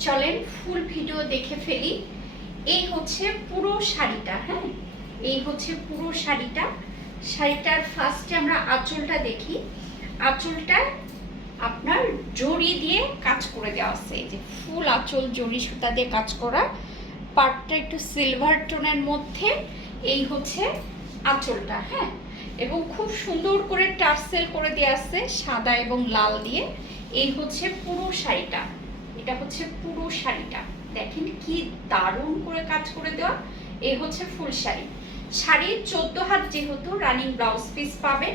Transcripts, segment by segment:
চলেন full video দেখে ফেলি। এই হচ্ছে পুরো শাড়িটা হ্যাঁ? এই হচ্ছে পুরো শাড়িটা। শাড়িটার ফার্স্টে আমরা আঁচলটা দেখি। আঁচলটা আপনার জড়ি দিয়ে কাজ করে দেওয়া আছে। এই যে ফুল আঁচল, জড়ি, সুতা দিয়ে কাজ করা। পার্টটা একটু সিলভার টোনের মধ্যে। এই হচ্ছে আঁচলটা হ্যাঁ? এবং খুব সুন্দর করে টার্সেল করে দেওয়া আছে সাদা এবং লাল দিয়ে। এই হচ্ছে পুরো শাড়িটা। এটা হচ্ছে পুরো শাড়িটা। দেখেন কি দারুণ করে কাজ করে দেওয়া। এই হচ্ছে ফুল শাড়ি। শাড়ির চোদ্দ হাত যেহেতু রানিং ব্লাউজ পিস পাবে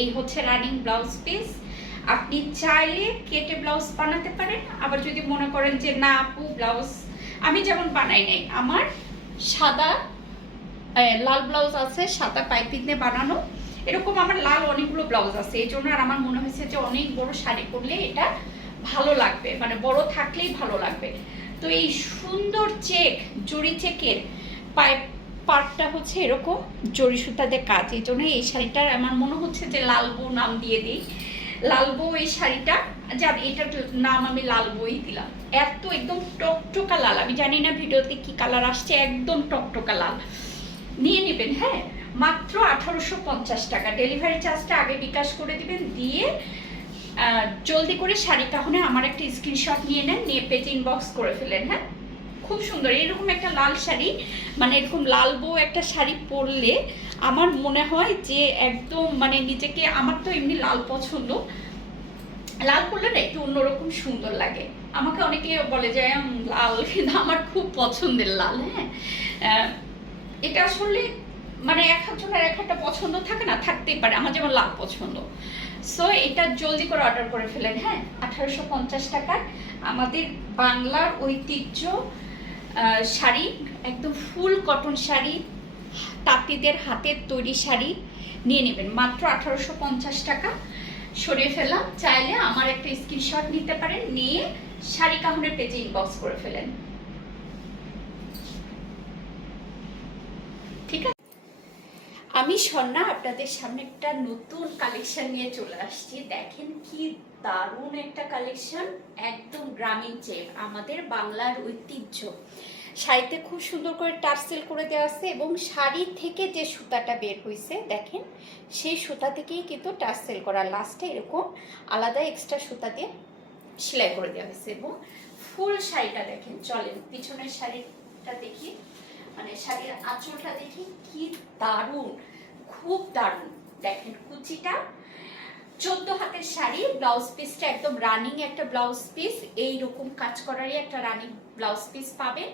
এই হচ্ছে রানিং ব্লাউজ পিস আপনি চাইলে কেটে ব্লাউজ বানাতে পারেন, আবার যদি মনে করেন যে না আপু ব্লাউজ আমি যেমন বানাই নাই, আমার সাদা লাল ব্লাউজ আছে, সাদা পাইপিং দিয়ে বানানো। এরকম আমার লাল অনেকগুলো ব্লাউজ আছে, এই জন্য আর আমার মনে হয়েছে যে অনেক বড় শাড়ি পরলে এটা ভালো লাগবে মানে বড় থাকলেই ভালো লাগবে। তো এই সুন্দর চেক জড়ি চেকের পাইপ পার্টটা হচ্ছে এরকম জড়ি সুতাতে কাজ। এই জন্য এই শাড়িটার আমার মনে হচ্ছে যে লাল বউ নাম দিয়ে দিই। লালবো এই শাড়িটা যার এটার নাম আমি লাল বই দিলাম। এত একদম টকটকা লাল, আমি জানি না ভিডিওতে কি কালার আসছে, একদম টকটকা লাল। নিয়ে নেবেন হ্যাঁ? মাত্র আঠারোশো পঞ্চাশ টাকা। ডেলিভারি চার্জটা আগে বিকাশ করে দিবেন, দিয়ে জলদি করে শাড়িটা হলে আমার একটা স্ক্রিনশট নিয়ে নেন, নিয়ে পেজ ইনবক্স করে ফেলেন হ্যাঁ? খুব সুন্দর, এরকম একটা লাল শাড়ি মানে এরকম লাল বউ একটা শাড়ি পরলে আমার মনে হয় যে একদম মানে নিজেকে, আমার তো এমনি লাল পছন্দ। লাল পরলে না একটু অন্যরকম সুন্দর লাগে। আমাকে অনেকে বলে যে লাল। কিন্তু আমার খুব পছন্দের লাল হ্যাঁ? এটা আসলে মানে এক একজনের এক একটা পছন্দ থাকে না, থাকতেই পারে। আমার যেমন লাল পছন্দ। সো এটা জলদি করে অর্ডার করে ফেলেন হ্যাঁ? আঠারোশো পঞ্চাশ টাকায় আমাদের বাংলার ঐতিহ্য শাড়ি, একদম ফুল কটন শাড়ি, তাঁতিদের হাতের তৈরি শাড়ি নিয়ে নেবেন। মাত্র আঠারোশো পঞ্চাশ টাকা সরিয়ে ফেলাম চাইলে আমার একটা স্ক্রিনশট নিতে পারেন, নিয়ে শাড়ি কাহনের পেজে ইনবক্স করে ফেলেন ঠিক আছে আমি স্বর্ণা আপনাদের সামনে একটা নতুন কালেকশন নিয়ে চলে আসছি। দেখেন কি দারুণ একটা কালেকশন একদম গ্রামীণ চেপ আমাদের বাংলার ঐতিহ্য। শাড়িতে খুব সুন্দর করে টার্সেল করে দেওয়া আছে এবং শাড়ি থেকে যে সুতাটা বের হয়েছে দেখেন, সেই সুতা থেকেই কিন্তু টার্সেল করা, লাস্টে এরকম আলাদা এক্সট্রা সুতা দিয়ে সেলাই করে দেওয়া হয়েছে এবং ফুল শাড়িটা দেখেন, চলেন, পিছনের শাড়িটা দেখি। মানে শাড়ির আঁচলটা দেখি, কি দারুণ, খুব দারুণ। দেখেন কুচিটা, চোদ্দ হাতের শাড়ি ব্লাউজ পিসটা একদম রানিং একটা ব্লাউজ পিস এইরকম কাজ করারই একটা রানিং ব্লাউজ পিস পাবেন।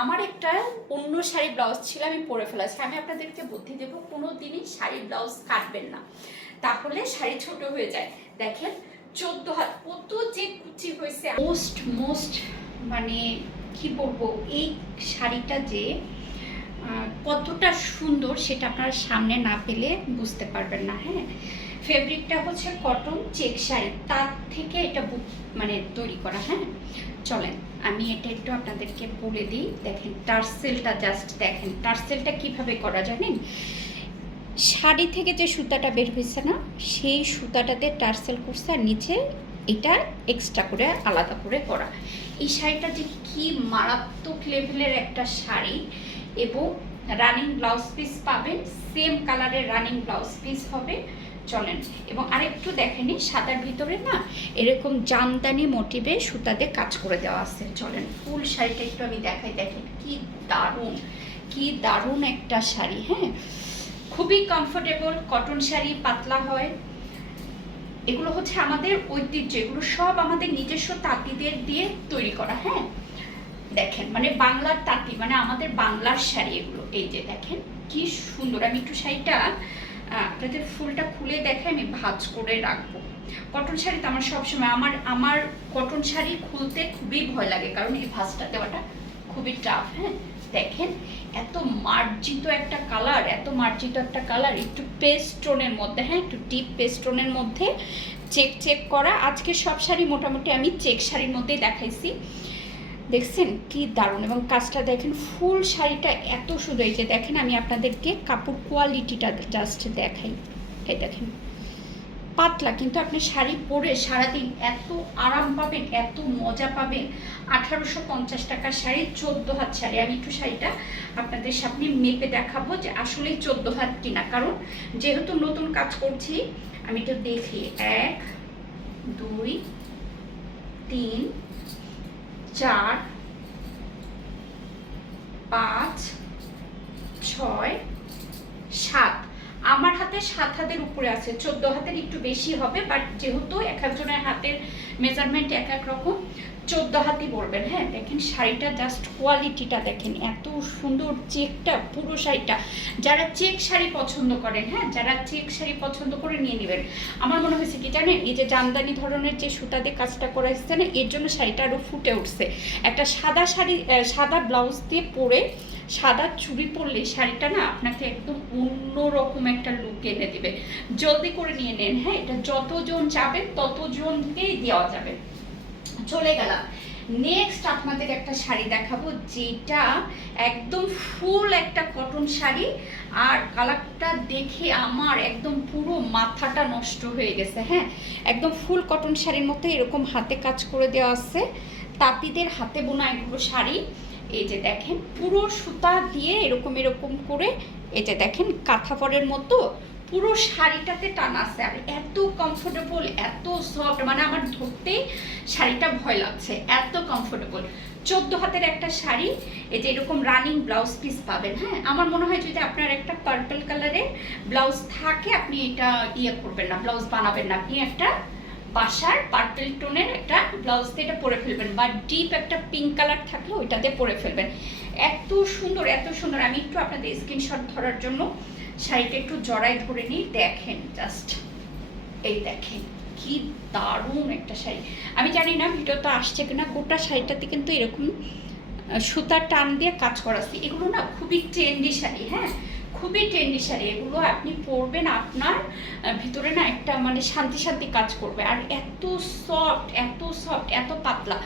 আমার একটা অন্য শাড়ি ব্লাউজ ছিল, আমি পরে ফেলেছি। আমি আপনাদেরকে বুদ্ধি দেবো কোনো দিনই শাড়ি ব্লাউজ কাটবেন না। তাহলে শাড়ি ছোট হয়ে যায়। দেখেন, চোদ্দ হাত, কত যে কুচি হয়েছে মোস্ট মোস্ট মানে কি বলব? এই শাড়িটা যে কতটা সুন্দর সেটা আপনারা সামনে না পেলে বুঝতে পারবেন না হ্যাঁ? ফেব্রিকটা হচ্ছে কটন চেক শাড়ি, তার থেকে এটা বুক- মানে তৈরি করা হ্যাঁ? চলেন, আমি এটা একটু আপনাদেরকে বলে দিই। দেখেন টার্সেলটা জাস্ট দেখেন টার্সেলটা কীভাবে করা জানেন? শাড়ি থেকে যে সুতাটা বের হয়েছে না, সেই সুতাটাতে টার্সেল করছে আর নিচে এটা এক্সট্রা করে, আলাদা করে করা। এই শাড়িটা যে কি মারাত্মক লেভেলের একটা শাড়ি এবং রানিং ব্লাউজ পিস পাবেন সেম কালারের রানিং ব্লাউজ পিস হবে, চলেন। এবং আরেকটু দেখেনি সাদার ভিতরে না এরকম জামদানি মোটিভে সুতাতে কাজ করে দেওয়া আছে। চলেন, ফুল শাড়িটা একটু আমি দেখাই, দেখেন কি দারুণ কি দারুণ একটা শাড়ি হ্যাঁ? খুবই কমফোর্টেবল কটন শাড়ি পাতলা হয় এগুলো হচ্ছে আমাদের ঐতিহ্য, এগুলো সব আমাদের নিজস্ব তাঁতিদের দিয়ে তৈরি করা হ্যাঁ? দেখেন মানে বাংলার তাঁতি মানে আমাদের বাংলার শাড়ি এগুলো। এই যে দেখেন, কি সুন্দর। আমি একটু শাড়িটা আপনাদের ফুলটা খুলে দেখে আমি ভাজ করে রাখব। কটন শাড়ি তো আমার সবসময়, আমার আমার কটন শাড়ি খুলতে খুবই ভয় লাগে, কারণ এই ভাঁজটা দেওয়াটা খুবই টাফ হ্যাঁ? দেখেন এত মার্জিত একটা কালার এত মার্জিত একটা কালার একটু পেস্ট টোনের মধ্যে হ্যাঁ একটু ডিপ পেস্ট টোনের মধ্যে চেক চেক করা। আজকে সব শাড়ি মোটামুটি আমি চেক শাড়ির মধ্যেই দেখাইছি। দেখছেন কি দারুণ, এবং কাজটা দেখেন, ফুল শাড়িটা এত সুন্দর। এই যে দেখেন, আমি আপনাদেরকে কাপড় কোয়ালিটিটা জাস্ট দেখাই। এই দেখেন। পাতলা, কিন্তু আপনি শাড়ি পরে সারাদিন এত আরাম পাবেন, এত মজা পাবেন। আঠারোশো পঞ্চাশ টাকার শাড়ি, চোদ্দ হাত শাড়ি। আমি একটু শাড়িটা আপনাদের সামনে মেপে দেখাবো যে আসলেই চোদ্দ হাত কিনা। কারণ যেহেতু নতুন কাজ করছি, আমি একটু দেখি। এক, দুই, তিন, চার, পাঁচ, ছয়, সাত। আমার হাতে সাত হাতের উপরে আছে, চোদ্দ হাতের একটু বেশি হবে বাট যেহেতু এক একজনের হাতের মেজারমেন্ট এক এক রকম, চোদ্দ হাতই বলবেন হ্যাঁ দেখেন শাড়িটা জাস্ট কোয়ালিটিটা দেখেন, এত সুন্দর চেকটা, পুরো শাড়িটা। যারা চেক শাড়ি পছন্দ করেন হ্যাঁ যারা চেক শাড়ি পছন্দ করে নিয়ে নেবেন। আমার মনে হয়েছে কি জানেন, এই যে জামদানি ধরনের যে সুতা দিয়ে কাজটা করা এসছে না, এর জন্য শাড়িটা আরও ফুটে উঠছে। একটা সাদা শাড়ি সাদা ব্লাউজ দিয়ে পরে সাদা চুড়ি পরলে শাড়িটা না আপনাকে একদম অন্যরকম একটা লুক এনে দিবে। জলদি করে নিয়ে নেন হ্যাঁ? এটা যতজন যাবেন ততজনকেই দেওয়া যাবে। চলে গেলাম। নেক্সট আপনাদের একটা শাড়ি দেখাবো, যেটা একদম ফুল একটা কটন শাড়ি, আর কালারটা দেখে আমার একদম পুরো মাথাটা নষ্ট হয়ে গেছে হ্যাঁ? একদম ফুল কটন শাড়ির মতো এরকম হাতে কাজ করে দেওয়া আছে। তাঁতিদের হাতে বোনা এগুলো শাড়ি। এই যে দেখেন, পুরো সুতা দিয়ে এরকম এরকম করে এই যে দেখেন কাঁথা পরের মতো পুরো শাড়িটাতে টান আছে। আর এত কমফোর্টেবল এত সফট মানে আমার ধরতেই শাড়িটা ভয় লাগছে, এত কমফোর্টেবল চোদ্দ হাতের একটা শাড়ি, এই যে এরকম রানিং ব্লাউজ পিস পাবেন হ্যাঁ? আমার মনে হয় যদি আপনার একটা পার্পল কালারের ব্লাউজ থাকে, আপনি এটা ইয়ে করবেন না ব্লাউজ বানাবেন না। আপনি একটা বাসার পার্পল টোনের একটা ব্লাউজ দিয়ে এটা পরে ফেলবেন বা ডিপ একটা পিঙ্ক কালার থাকলে ওইটাতে পরে ফেলবেন। এত সুন্দর এত সুন্দর। আমি একটু আপনাদের স্ক্রিনশট ধরার জন্য শাড়িটা একটু জড়ায় ধরে নিই। দেখেন জাস্ট এই দেখেন, কি দারুণ একটা শাড়ি। আমি জানি না ভিডিওটা আসছে কিনা, গোটা শাড়িটাতে কিন্তু এরকম সুতার টান দিয়ে কাজ করাছি এগুলো না খুবই ট্রেন্ডি শাড়ি হ্যাঁ? খুবই ট্রেন্ডি শাড়ি এগুলো আপনি পরবেন আপনার ভিতরে না একটা মানে শান্তি শান্তি কাজ করবে। আর এত সফট এত সফট এত পাতলা।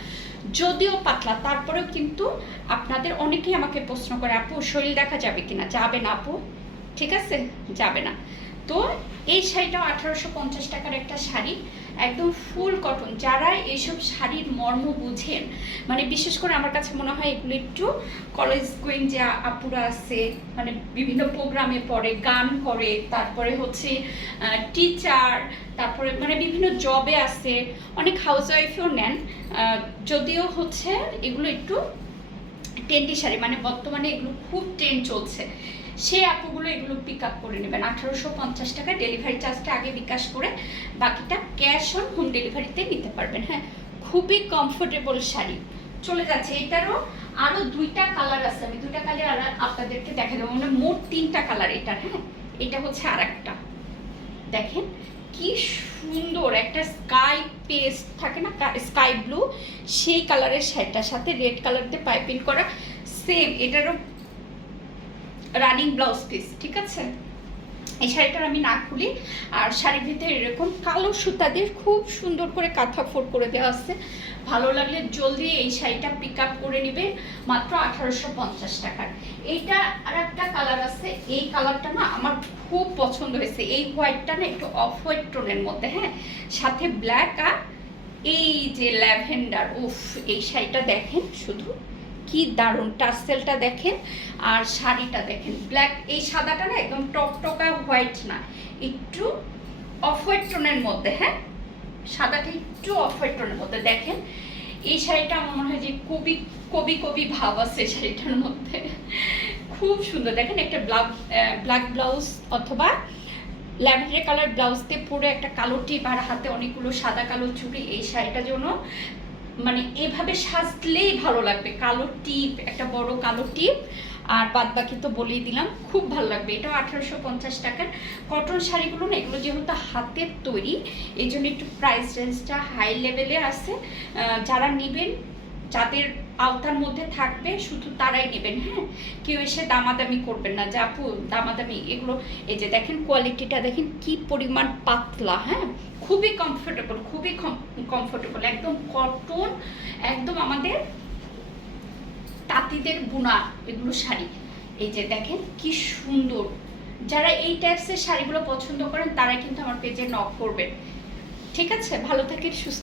যদিও পাতলা, তারপরেও কিন্তু আপনাদের অনেকেই আমাকে প্রশ্ন করে, আপু, শরীর দেখা যাবে কিনা? যাবে না আপু। ঠিক আছে? যাবে না। তো এই শাড়িটাও আঠারোশো পঞ্চাশ টাকার একটা শাড়ি, একদম ফুল কটন। যারা এইসব শাড়ির মর্ম বুঝেন মানে বিশেষ করে আমার কাছে মনে হয় এগুলো একটু কলেজ গোয়িং যে আপুরা আছে মানে বিভিন্ন প্রোগ্রামে পড়ে, গান করে, তারপরে হচ্ছে টিচার তারপরে মানে বিভিন্ন জবে আছে, অনেক হাউস ওয়াইফেও নেন যদিও হচ্ছে এগুলো একটু ট্রেন্ডি শাড়ি মানে বর্তমানে এগুলো খুব ট্রেন্ড চলছে। সেই আপুগুলো এগুলো পিক আপ করে নেবেন। আঠারোশো পঞ্চাশ টাকা ডেলিভারি চার্জটা আগে বিকাশ করে বাকিটা ক্যাশ অন হোম ডেলিভারিতে নিতে পারবেন। হ্যাঁ খুবই কমফোর্টেবল শাড়ি। চলে যাচ্ছে, এটারও আরও দুইটা কালার আছে। আমি দুইটা কালার আপনাদেরকে দেখা দেবো। মানে মোট তিনটা কালার এটার হ্যাঁ এটা হচ্ছে আর একটা দেখেন কি সুন্দর একটা স্কাই পেস্ট থাকে না? স্কাই ব্লু সেই কালারের শাড়িটার সাথে রেড কালার দিয়ে পাইপিং করা সেম এটারও রানিং ব্লাউজ পিস ঠিক আছে? এই শাড়িটার আমি না খুলি। আর শাড়ির ভিতরে এরকম কালো সুতা দিয়ে খুব সুন্দর করে কাঁথা ফোর করে দেওয়া আছে। ভালো লাগলে জলদি এই শাড়িটা পিক আপ করে নিবে, মাত্র আঠারোশো পঞ্চাশ টাকার। এইটা আর একটা কালার আছে। এই কালারটা না আমার খুব পছন্দ হয়েছে। এই হোয়াইটটা না একটু অফ হোয়াইট টোনের মধ্যে হ্যাঁ? সাথে ব্ল্যাক আর এই যে ল্যাভেন্ডার উফ, এই শাড়িটা দেখেন শুধু কি দারুণ। টার্সেলটা দেখেন আর শাড়িটা দেখেন। ব্ল্যাক এই সাদাটা না একদম টকটকা হোয়াইট না। একটু অফ হোয়াইট টোনের মধ্যে হ্যাঁ? সাদাটা একটু অফ হোয়াইট টোনের মধ্যে। দেখেন, এই শাড়িটা আমার মনে হয় যে কবি কবি কবি ভাব আছে শাড়িটার মধ্যে। খুব সুন্দর। দেখেন একটা ব্লাক ব্ল্যাক ব্লাউজ অথবা ল্যাভেন্ডার কালার ব্লাউজ দিয়ে পুরো একটা কালো টিপ আর হাতে অনেকগুলো সাদা কালো চুড়ি। এই শাড়িটার জন্য মানে এভাবে সাজলেই ভালো লাগবে। কালো টিপ, একটা বড় কালো টিপ। আর বাদ বাকি তো বলেই দিলাম, খুব ভালো লাগবে। এটাও আঠারোশো পঞ্চাশ টাকার কটন শাড়িগুলো না, এগুলো যেহেতু হাতের তৈরি এই জন্য একটু প্রাইস রেঞ্জটা হাই লেভেলে আছে। যারা নেবেন, যাদের আওতার মধ্যে থাকবে, শুধু তারাই নেবেন হ্যাঁ? কেউ এসে দামাদামি করবেন না। যে আপু, দামাদামি, এগুলো, এই যে দেখেন কোয়ালিটিটা দেখেন কি পরিমাণ পাতলা হ্যাঁ? খুবই কমফোর্টেবল খুবই কমফোর্টেবল একদম কটন একদম আমাদের তাঁতিদের বোনা এগুলো শাড়ি। এই যে দেখেন কি সুন্দর। যারা এই টাইপসের শাড়িগুলো পছন্দ করেন তারা কিন্তু আমার পেজে নক করবেন। ঠিক আছে? ভালো থাকেন, সুস্থ